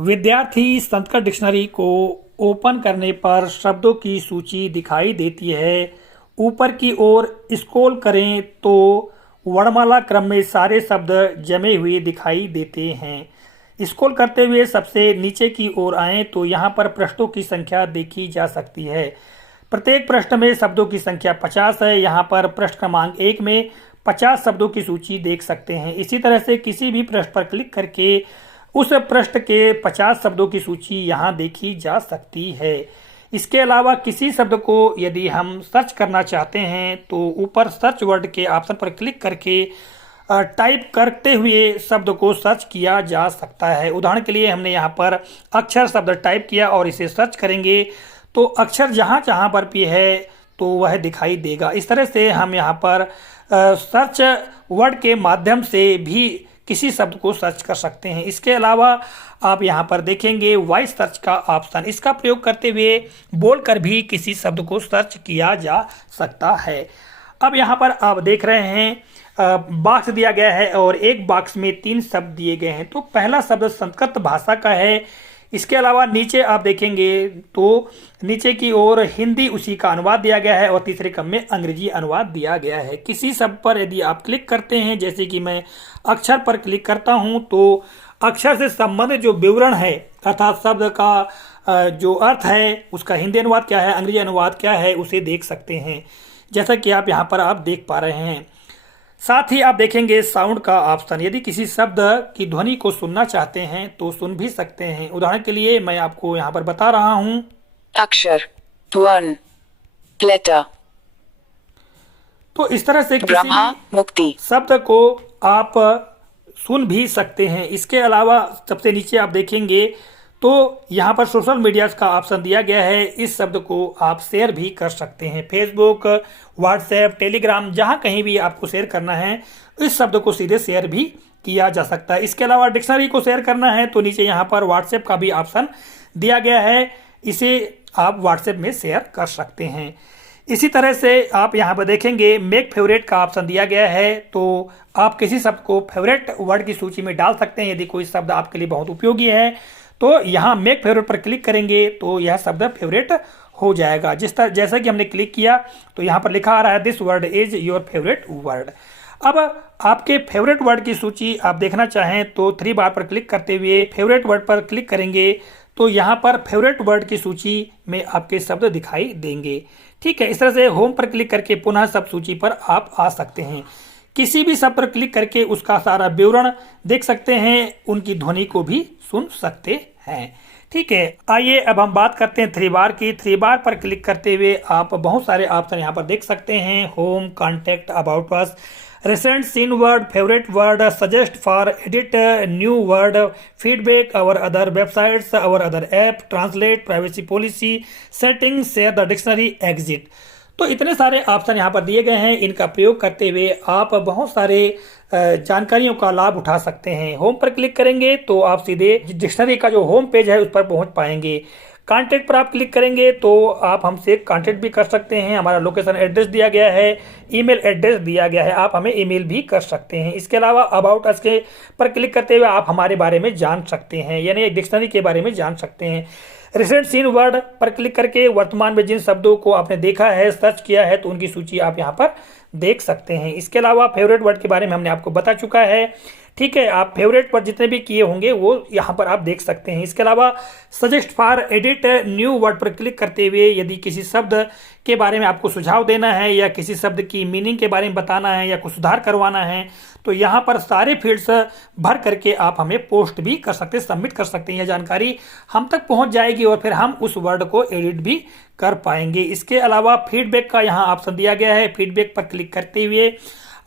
विद्यार्थी संस्कृत डिक्शनरी को ओपन करने पर शब्दों की सूची दिखाई देती है। ऊपर की ओर स्क्रॉल करें तो वर्णमाला क्रम में सारे शब्द जमे हुए दिखाई देते हैं। स्क्रॉल करते हुए सबसे नीचे की ओर आएं तो यहाँ पर पृष्ठों की संख्या देखी जा सकती है। प्रत्येक पृष्ठ में शब्दों की संख्या 50 है। यहाँ पर पृष्ठ क्रमांक 1 में 50 शब्दों की सूची देख सकते हैं। इसी तरह से किसी भी पृष्ठ पर क्लिक करके उस पृष्ठ के 50 शब्दों की सूची यहाँ देखी जा सकती है। इसके अलावा किसी शब्द को यदि हम सर्च करना चाहते हैं तो ऊपर सर्च वर्ड के ऑप्शन पर क्लिक करके टाइप करते हुए शब्द को सर्च किया जा सकता है। उदाहरण के लिए हमने यहाँ पर अक्षर शब्द टाइप किया और इसे सर्च करेंगे तो अक्षर जहाँ जहाँ पर भी है तो वह दिखाई देगा। इस तरह से हम यहाँ पर सर्च वर्ड के माध्यम से भी किसी शब्द को सर्च कर सकते हैं। इसके अलावा आप यहाँ पर देखेंगे वॉइस सर्च का ऑप्शन, इसका प्रयोग करते हुए बोलकर भी किसी शब्द को सर्च किया जा सकता है। अब यहाँ पर आप देख रहे हैं बॉक्स दिया गया है और एक बॉक्स में 3 शब्द दिए गए हैं। तो पहला शब्द संस्कृत भाषा का है। इसके अलावा नीचे आप देखेंगे तो नीचे की ओर हिंदी उसी का अनुवाद दिया गया है और तीसरे क्रम में अंग्रेजी अनुवाद दिया गया है। किसी शब्द पर यदि आप क्लिक करते हैं, जैसे कि मैं अक्षर पर क्लिक करता हूं, तो अक्षर से संबंधित जो विवरण है अर्थात शब्द का जो अर्थ है उसका हिंदी अनुवाद क्या है, अंग्रेजी अनुवाद क्या है, उसे देख सकते हैं, जैसा कि आप यहाँ पर आप देख पा रहे हैं। साथ ही आप देखेंगे साउंड का ऑप्शन, यदि किसी शब्द की ध्वनि को सुनना चाहते हैं तो सुन भी सकते हैं। उदाहरण के लिए मैं आपको यहाँ पर बता रहा हूँ अक्षर, वन, लेटर। तो इस तरह से किसी मुक्ति शब्द को आप सुन भी सकते हैं। इसके अलावा सबसे नीचे आप देखेंगे तो यहाँ पर सोशल मीडिया का ऑप्शन दिया गया है। इस शब्द को आप शेयर भी कर सकते हैं। फेसबुक, व्हाट्सएप, टेलीग्राम, जहाँ कहीं भी आपको शेयर करना है इस शब्द को सीधे शेयर भी किया जा सकता है। इसके अलावा डिक्शनरी को शेयर करना है तो नीचे यहाँ पर व्हाट्सएप का भी ऑप्शन दिया गया है, इसे आप व्हाट्सएप में शेयर कर सकते हैं। इसी तरह से आप यहाँ पर देखेंगे मेक फेवरेट का ऑप्शन दिया गया है, तो आप किसी शब्द को फेवरेट वर्ड की सूची में डाल सकते हैं। यदि कोई शब्द आपके लिए बहुत उपयोगी है तो यहाँ मेक फेवरेट पर क्लिक करेंगे तो यह शब्द फेवरेट हो जाएगा। जैसा कि हमने क्लिक किया तो यहाँ पर लिखा आ रहा है this word is your favourite word. अब आपके फेवरेट वर्ड की सूची आप देखना चाहें तो 3 बार पर क्लिक करते हुए फेवरेट वर्ड पर क्लिक करेंगे तो यहाँ पर फेवरेट वर्ड की सूची में आपके शब्द दिखाई देंगे। ठीक है, इस तरह से होम पर क्लिक करके पुनः सब सूची पर आप आ सकते हैं। किसी भी शब्द पर क्लिक करके उसका सारा विवरण देख सकते हैं, उनकी ध्वनि को भी सुन सकते हैं। ठीक है, आइए अब हम बात करते हैं 3 बार की। 3 बार पर क्लिक करते हुए आप बहुत सारे ऑप्शन यहाँ पर देख सकते हैं। Home, contact, about us, recent seen word, favourite word, suggest for edit new word, feedback, our other websites, our other app, translate, privacy policy, setting, share the dictionary, exit. तो इतने सारे ऑप्शन यहाँ पर दिए गए हैं। इनका प्रयोग करते हुए आप बहुत सारे जानकारियों का लाभ उठा सकते हैं। होम पर क्लिक करेंगे तो आप सीधे डिक्शनरी का जो होम पेज है उस पर पहुँच पाएंगे। कांटेक्ट पर आप क्लिक करेंगे तो आप हमसे कांटेक्ट भी कर सकते हैं। हमारा लोकेशन एड्रेस दिया गया है, ईमेल एड्रेस दिया गया है, आप हमें ईमेल भी कर सकते हैं। इसके अलावा अबाउट अस के पर क्लिक करते हुए आप हमारे बारे में जान सकते हैं, यानी डिक्शनरी के बारे में जान सकते हैं। रिसेंट सीन वर्ड पर क्लिक करके वर्तमान में जिन शब्दों को आपने देखा है, सर्च किया है, तो उनकी सूची आप यहाँ पर देख सकते हैं। इसके अलावा फेवरेट वर्ड के बारे में हमने आपको बता चुका है। ठीक है, आप फेवरेट पर जितने भी किए होंगे वो यहाँ पर आप देख सकते हैं। इसके अलावा suggest for edit new word पर क्लिक करते हुए यदि किसी शब्द के बारे में आपको सुझाव देना है या किसी शब्द की मीनिंग के बारे में बताना है या कुछ सुधार करवाना है तो यहाँ पर सारे फील्ड्स भर करके आप हमें पोस्ट भी कर सकते हैं, सबमिट कर सकते हैं। यह जानकारी हम तक पहुँच जाएगी और फिर हम उस वर्ड को एडिट भी कर पाएंगे। इसके अलावा फीडबैक का यहाँ ऑप्शन दिया गया है। फीडबैक पर क्लिक करते हुए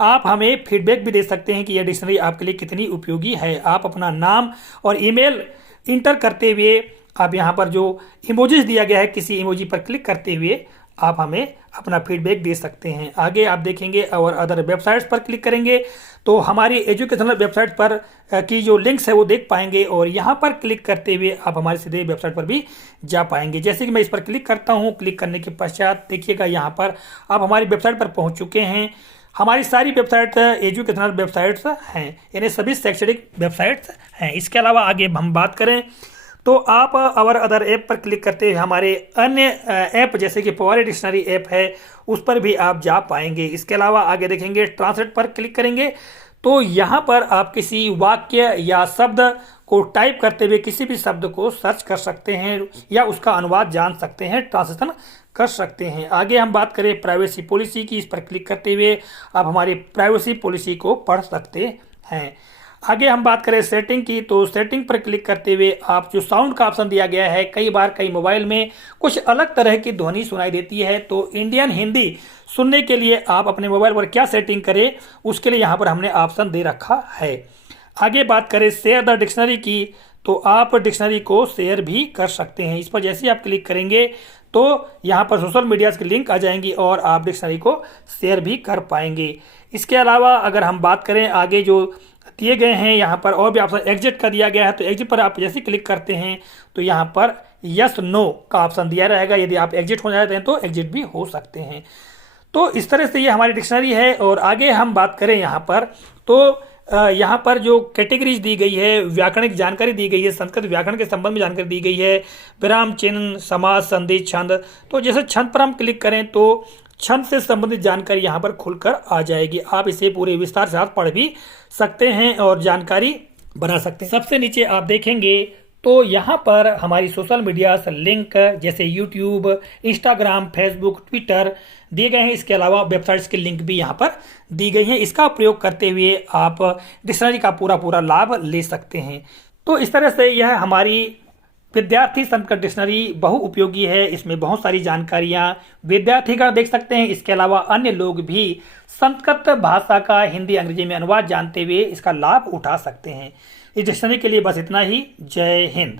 आप हमें फीडबैक भी दे सकते हैं कि यह डिक्शनरी आपके लिए कितनी उपयोगी है। आप अपना नाम और ईमेल इंटर करते हुए आप यहाँ पर जो इमोजीज दिया गया है किसी इमोजी पर क्लिक करते हुए आप हमें अपना फीडबैक दे सकते हैं। आगे आप देखेंगे और अदर वेबसाइट्स पर क्लिक करेंगे तो हमारी एजुकेशनल वेबसाइट पर की जो लिंक्स है वो देख पाएंगे और यहाँ पर क्लिक करते हुए आप हमारे सीधे वेबसाइट पर भी जा पाएंगे। जैसे कि मैं इस पर क्लिक करता हूँ, क्लिक करने के पश्चात देखिएगा यहाँ पर आप हमारी वेबसाइट पर पहुँच चुके हैं। हमारी सारी वेबसाइट एजुकेशनल वेबसाइट्स हैं, यानी सभी शैक्षणिक वेबसाइट्स हैं। इसके अलावा आगे हम बात करें तो आप अवर अदर ऐप पर क्लिक करते हुए हमारे अन्य ऐप जैसे कि पवारी डिक्शनरी ऐप है उस पर भी आप जा पाएंगे। इसके अलावा आगे देखेंगे ट्रांसलेट पर क्लिक करेंगे तो यहाँ पर आप किसी वाक्य या शब्द को टाइप करते हुए किसी भी शब्द को सर्च कर सकते हैं या उसका अनुवाद जान सकते हैं, ट्रांसलेशन कर सकते हैं। आगे हम बात करें प्राइवेसी पॉलिसी की, इस पर क्लिक करते हुए आप हमारी प्राइवेसी पॉलिसी को पढ़ सकते हैं। आगे हम बात करें सेटिंग की, तो सेटिंग पर क्लिक करते हुए आप जो साउंड का ऑप्शन दिया गया है, कई बार कई मोबाइल में कुछ अलग तरह की ध्वनि सुनाई देती है, तो इंडियन हिंदी सुनने के लिए आप अपने मोबाइल पर क्या सेटिंग करें उसके लिए यहाँ पर हमने ऑप्शन दे रखा है। आगे बात करें शेयर द डिक्शनरी की, तो आप डिक्शनरी को शेयर भी कर सकते हैं। इस पर जैसे ही आप क्लिक करेंगे तो यहाँ पर सोशल मीडिया की लिंक आ जाएंगी और आप डिक्शनरी को शेयर भी कर पाएंगे। इसके अलावा अगर हम बात करें आगे जो दिए गए हैं यहाँ पर और भी ऑप्शन एग्जिट का दिया गया है, तो एग्जिट पर आप जैसे क्लिक करते हैं तो यहाँ पर यस नो का ऑप्शन दिया रहेगा। यदि आप एग्जिट हो जाते हैं तो एग्जिट भी हो सकते हैं। तो इस तरह से ये हमारी डिक्शनरी है। और आगे हम बात करें यहाँ पर, तो यहाँ पर जो कैटेगरीज दी गई है, व्याकरणिक जानकारी दी गई है, संस्कृत व्याकरण के संबंध में जानकारी दी गई है, विराम चिन्ह, समास, संधि, छंद। तो जैसे छंद पर हम क्लिक करें तो छंद से संबंधित जानकारी यहाँ पर खुलकर आ जाएगी। आप इसे पूरे विस्तार से पढ़ भी सकते हैं और जानकारी बना सकते हैं। सबसे नीचे आप देखेंगे तो यहाँ पर हमारी सोशल मीडिया लिंक जैसे यूट्यूब, इंस्टाग्राम, फेसबुक, ट्विटर दिए गए हैं। इसके अलावा वेबसाइट्स के लिंक भी यहाँ पर दी गई हैं। इसका प्रयोग करते हुए आप डिक्शनरी का पूरा लाभ ले सकते हैं। तो इस तरह से यह हमारी विद्यार्थी संस्कृत डिक्शनरी बहु उपयोगी है। इसमें बहुत सारी जानकारियाँ विद्यार्थीगण देख सकते हैं। इसके अलावा अन्य लोग भी संस्कृत भाषा का हिंदी अंग्रेजी में अनुवाद जानते हुए इसका लाभ उठा सकते हैं। इस डिक्शनरी के लिए बस इतना ही। जय हिंद।